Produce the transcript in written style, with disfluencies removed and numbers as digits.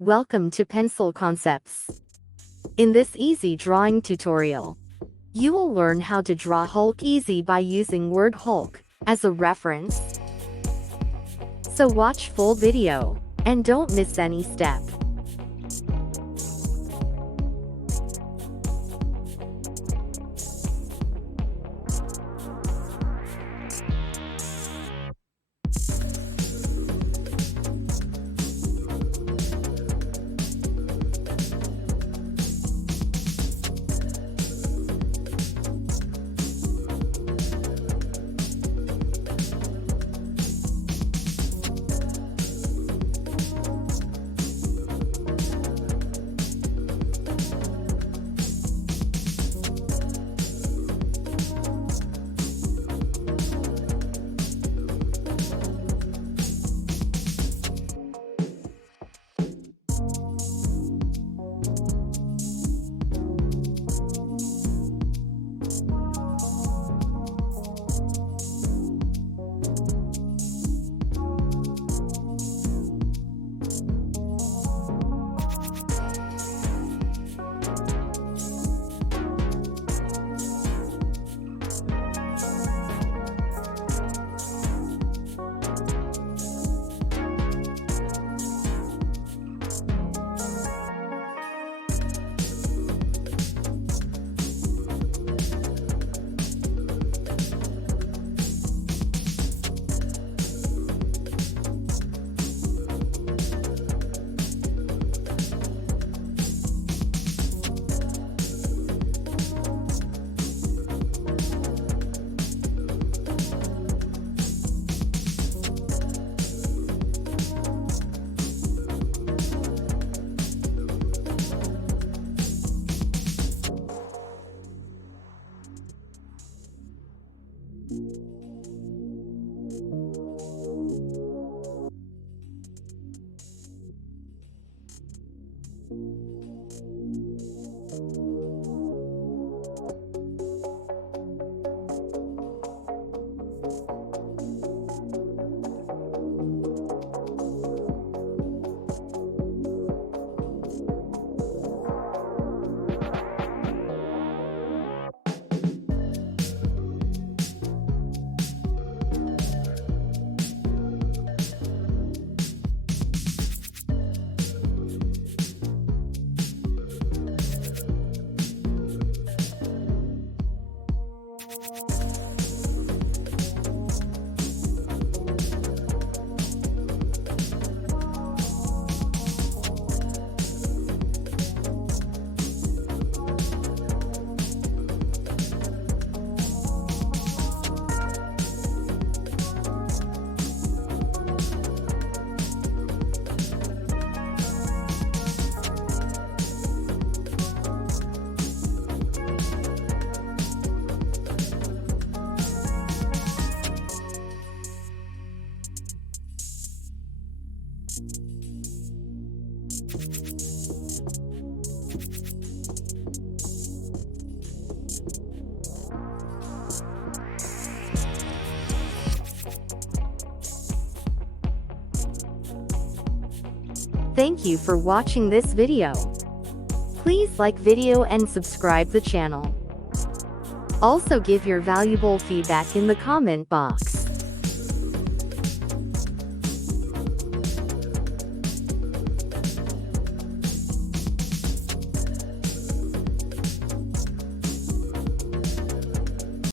Welcome to Pencil Concepts. In this easy drawing tutorial, you will learn how to draw Hulk easy by using word Hulk as a reference. So watch full video and don't miss any step. Thank you for watching this video. Please like video and subscribe the channel. Also give your valuable feedback in the comment box.